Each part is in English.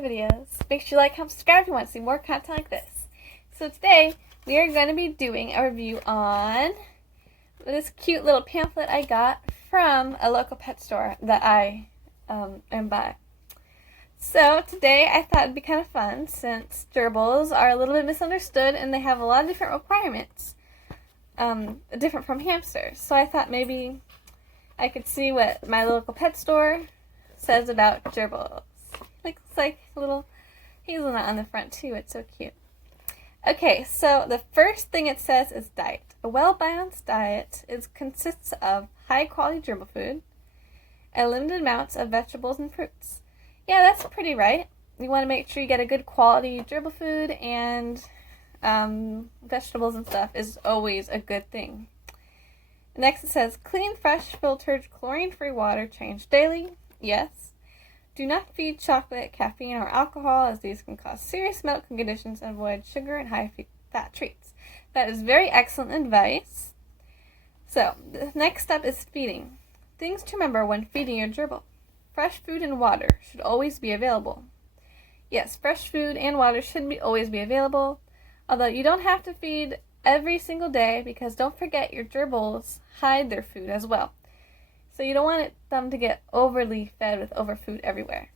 my videos. Make sure you like, comment, subscribe if you want to see more content like this. So today, we are going to be doing a review on this cute little pamphlet I got from a local pet store that I am by. So today, I thought it'd be kind of fun since gerbils are a little bit misunderstood and they have a lot of different requirements, different from hamsters. So I thought maybe I could see what my local pet store says about gerbils. Looks like a little hazelnut on the front too. It's so cute. Okay, so the first thing it says is diet. A well-balanced diet consists of high-quality gerbil food and limited amounts of vegetables and fruits. Yeah, that's pretty right. You want to make sure you get a good quality gerbil food, and vegetables and stuff is always a good thing. Next it says clean, fresh, filtered, chlorine-free water changed daily. Yes. Do not feed chocolate, caffeine, or alcohol, as these can cause serious medical conditions, and avoid sugar and high-fat treats. That is very excellent advice. So, the next step is feeding. Things to remember when feeding your gerbil. Fresh food and water should always be available. Yes, fresh food and water should always be available, although you don't have to feed every single day, because don't forget your gerbils hide their food as well. So you don't want them to get overly fed with overfood everywhere.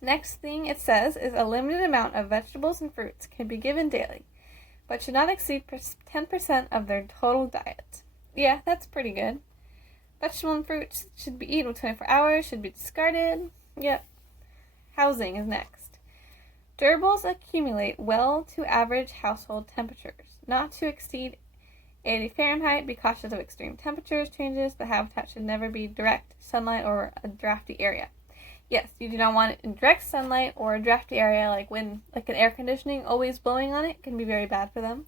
Next thing it says is a limited amount of vegetables and fruits can be given daily, but should not exceed 10% of their total diet. Yeah, that's pretty good. Vegetables and fruits should be eaten within 24 hours, should be discarded. Yep. Housing is next. Gerbils accumulate well to average household temperatures, not to exceed 80 Fahrenheit. Be cautious of extreme temperatures changes. The habitat should never be direct sunlight or a drafty area. Yes, you do not want it in direct sunlight or a drafty area, like when an air conditioning always blowing on it can be very bad for them.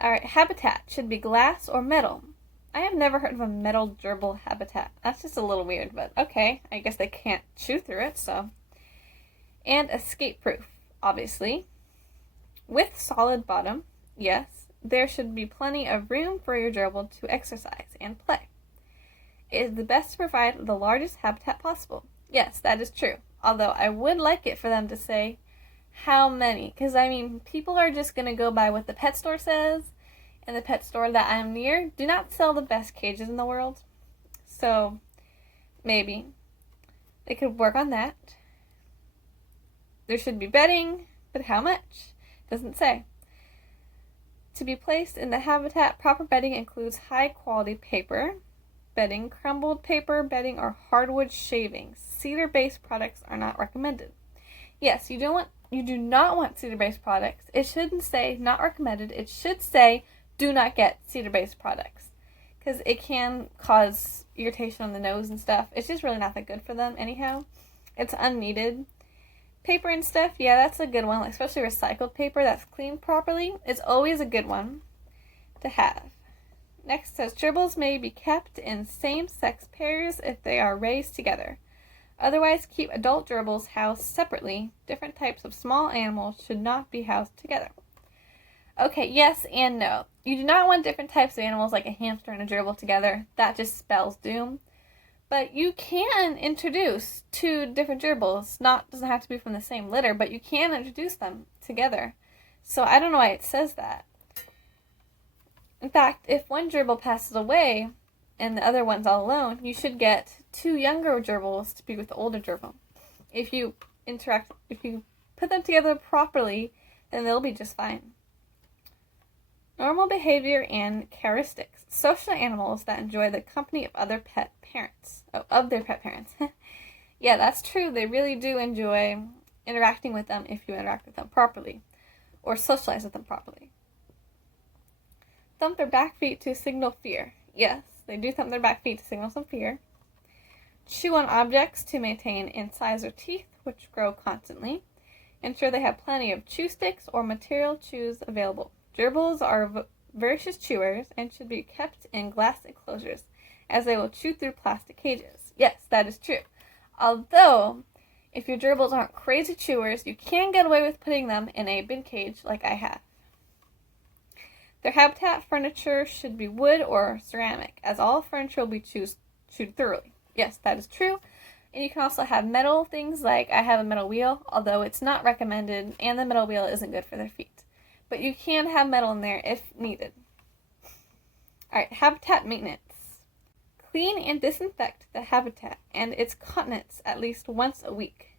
Alright, habitat should be glass or metal. I have never heard of a metal gerbil habitat. That's just a little weird, but okay. I guess they can't chew through it, so. And escape-proof, obviously. With solid bottom. Yes, there should be plenty of room for your gerbil to exercise and play. It is the best to provide the largest habitat possible. Yes, that is true. Although I would like it for them to say how many. Because, I mean, people are just going to go by what the pet store says. And the pet store that I'm near do not sell the best cages in the world. So, maybe they could work on that. There should be bedding, but how much? Doesn't say. To be placed in the habitat, proper bedding includes high-quality paper bedding, crumbled paper bedding, or hardwood shavings. Cedar-based products are not recommended. Yes, you do not want cedar-based products. It shouldn't say not recommended. It should say do not get cedar-based products, because it can cause irritation on the nose and stuff. It's just really not that good for them anyhow. It's unneeded. Paper and stuff, yeah, that's a good one, especially recycled paper that's cleaned properly. It's always a good one to have. Next says gerbils may be kept in same-sex pairs if they are raised together. Otherwise, keep adult gerbils housed separately. Different types of small animals should not be housed together. Okay, yes and no. You do not want different types of animals like a hamster and a gerbil together. That just spells doom. But you can introduce two different gerbils. Doesn't have to be from the same litter, but you can introduce them together. So I don't know why it says that. In fact, if one gerbil passes away and the other one's all alone, you should get two younger gerbils to be with the older gerbil. If you put them together properly, then they'll be just fine. Normal behavior and characteristics. Social animals that enjoy the company of their pet parents. Yeah, that's true. They really do enjoy interacting with them if you interact with them properly, or socialize with them properly. Thump their back feet to signal fear. Yes, they do thump their back feet to signal some fear. Chew on objects to maintain incisor teeth, which grow constantly. Ensure they have plenty of chew sticks or material chews available. Gerbils are voracious chewers and should be kept in glass enclosures, as they will chew through plastic cages. Yes, that is true. Although, if your gerbils aren't crazy chewers, you can get away with putting them in a big cage like I have. Their habitat furniture should be wood or ceramic, as all furniture will be chewed thoroughly. Yes, that is true. And you can also have metal things, like I have a metal wheel, although it's not recommended, and the metal wheel isn't good for their feet. But you can have metal in there if needed. Alright, habitat maintenance. Clean and disinfect the habitat and its contents at least once a week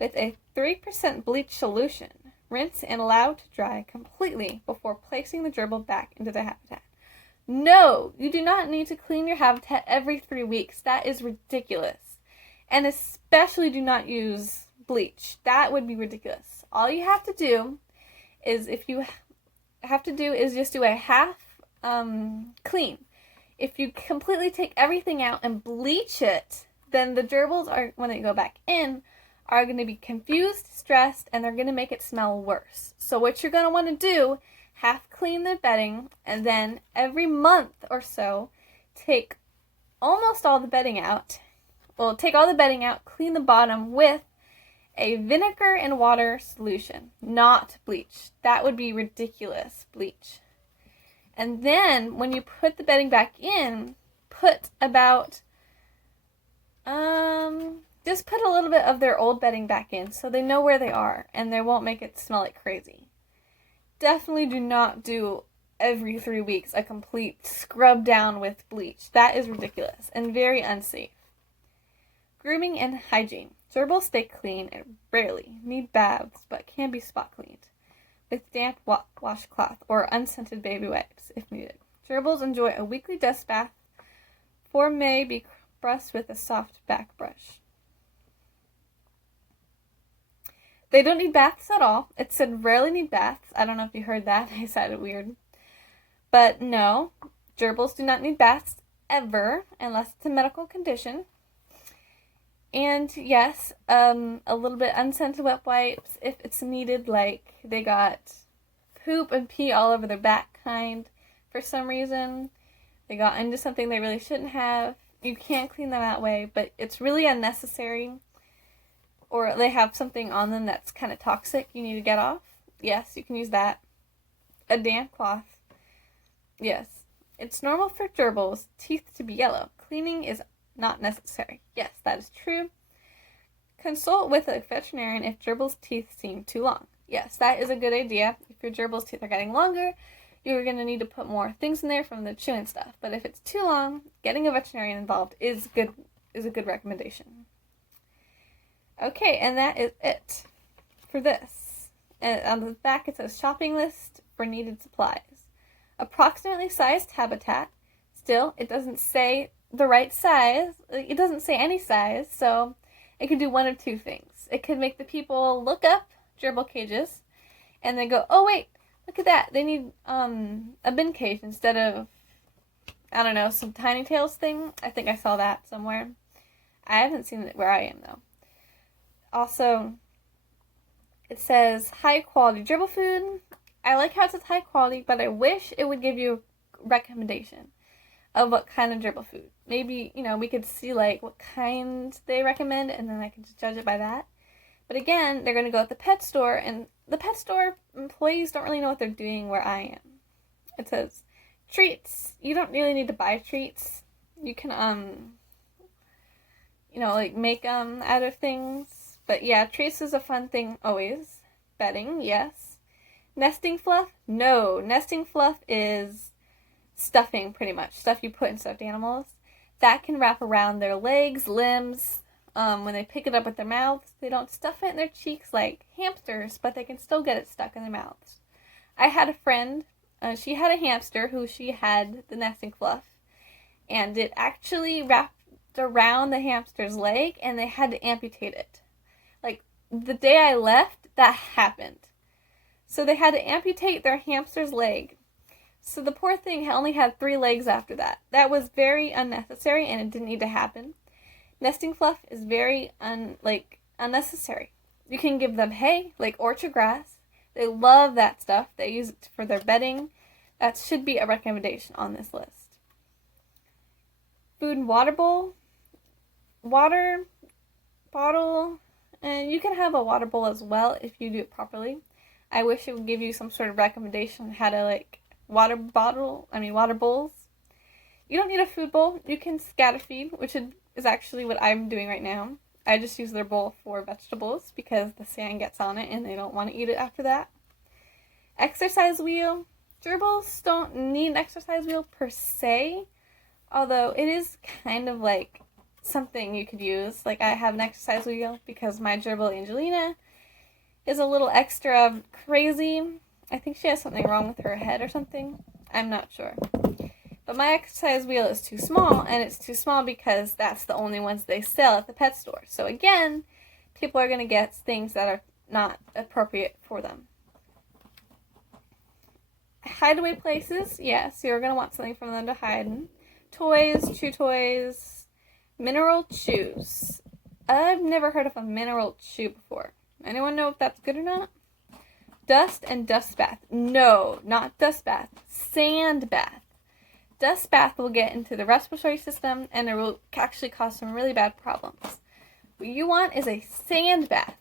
with a 3% bleach solution. Rinse and allow to dry completely before placing the gerbil back into the habitat. No, you do not need to clean your habitat every 3 weeks. That is ridiculous. And especially do not use bleach. That would be ridiculous. All you have to do is, just do a half clean. If you completely take everything out and bleach it, then the gerbils are, when they go back in, are going to be confused, stressed, and they're going to make it smell worse. So what you're going to want to do, half clean the bedding, and then every month or so, take almost all the bedding out. Well, take all the bedding out, clean the bottom with a vinegar and water solution, not bleach. That would be ridiculous, bleach. And then when you put the bedding back in, put about, just put a little bit of their old bedding back in so they know where they are and they won't make it smell like crazy. Definitely do not do every 3 weeks a complete scrub down with bleach. That is ridiculous and very unsafe. Grooming and hygiene. Gerbils stay clean and rarely need baths but can be spot cleaned with damp washcloth or unscented baby wipes if needed. Gerbils enjoy a weekly dust bath or may be brushed with a soft back brush. They don't need baths at all. It said rarely need baths. I don't know if you heard that. I sounded weird. But no, gerbils do not need baths ever unless it's a medical condition. And yes, a little bit unscented wet wipes if it's needed, like they got poop and pee all over their back for some reason. They got into something they really shouldn't have. You can't clean them that way, but it's really unnecessary. Or they have something on them that's kind of toxic you need to get off. Yes, you can use that. A damp cloth. Yes. It's normal for gerbils' teeth to be yellow. Cleaning is not necessary. Yes, that is true. Consult with a veterinarian if gerbils' teeth seem too long. Yes, that is a good idea. If your gerbils' teeth are getting longer, you're going to need to put more things in there from the chewing stuff. But if it's too long, getting a veterinarian involved is a good recommendation. Okay, and that is it for this. And on the back it says shopping list for needed supplies. Approximately sized habitat. Still, it doesn't say the right size. It doesn't say any size, so it could do one of two things. It could make the people look up gerbil cages and then go, oh wait, look at that. They need a bin cage instead of, I don't know, some Tiny Tails thing. I think I saw that somewhere. I haven't seen it where I am though. Also, it says high quality gerbil food. I like how it says high quality, but I wish it would give you a recommendation of what kind of gerbil food. Maybe, we could see like what kind they recommend and then I can just judge it by that. But again, they're going to go at the pet store and the pet store employees don't really know what they're doing where I am. It says treats. You don't really need to buy treats. You can, make them out of things. But yeah, treats is a fun thing always. Bedding, yes. Nesting fluff? No. Nesting fluff is stuffing, pretty much. Stuff you put in stuffed animals. That can wrap around their legs, limbs. When they pick it up with their mouths, they don't stuff it in their cheeks like hamsters, but they can still get it stuck in their mouths. I had a friend, she had a hamster who she had the nesting fluff. And it actually wrapped around the hamster's leg and they had to amputate it. Like, the day I left, that happened. So they had to amputate their hamster's leg. So the poor thing only had 3 legs after that. That was very unnecessary and it didn't need to happen. Nesting fluff is very unnecessary. You can give them hay, like orchard grass. They love that stuff. They use it for their bedding. That should be a recommendation on this list. Food and water bowl. Water bottle. And you can have a water bowl as well if you do it properly. I wish it would give you some sort of recommendation on how to water bowls. You don't need a food bowl. You can scatter feed, which would is actually what I'm doing right now. I just use their bowl for vegetables because the sand gets on it and they don't want to eat it after that. Exercise wheel. Gerbils don't need an exercise wheel per se, although it is kind of like something you could use. Like I have an exercise wheel because my gerbil Angelina is a little extra crazy. I think she has something wrong with her head or something. I'm not sure. But my exercise wheel is too small, and it's too small because that's the only ones they sell at the pet store. So again, people are going to get things that are not appropriate for them. Hideaway places, yes, you're going to want something for them to hide in. Toys, chew toys, mineral chews. I've never heard of a mineral chew before. Anyone know if that's good or not? Dust and dust bath. No, not dust bath. Sand bath. Dust bath will get into the respiratory system and it will actually cause some really bad problems. What you want is a sand bath.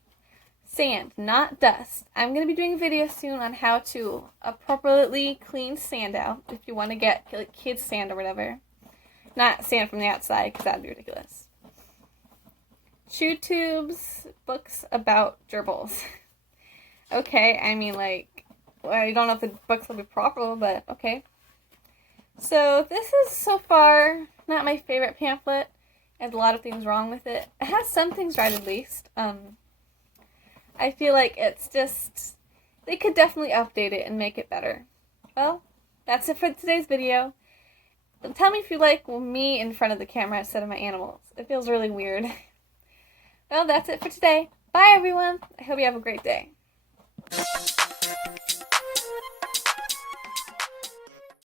Sand, not dust. I'm going to be doing a video soon on how to appropriately clean sand out if you want to get like kids sand or whatever. Not sand from the outside because that would be ridiculous. Chew tubes, books about gerbils. Okay, I mean like, well, I don't know if the books will be proper, but okay. So this is so far not my favorite pamphlet. It has a lot of things wrong with it. It has some things right at least. I feel like it's just, they could definitely update it and make it better. Well, that's it for today's video. Tell me if you like me in front of the camera instead of my animals. It feels really weird. Well, that's it for today. Bye everyone. I hope you have a great day.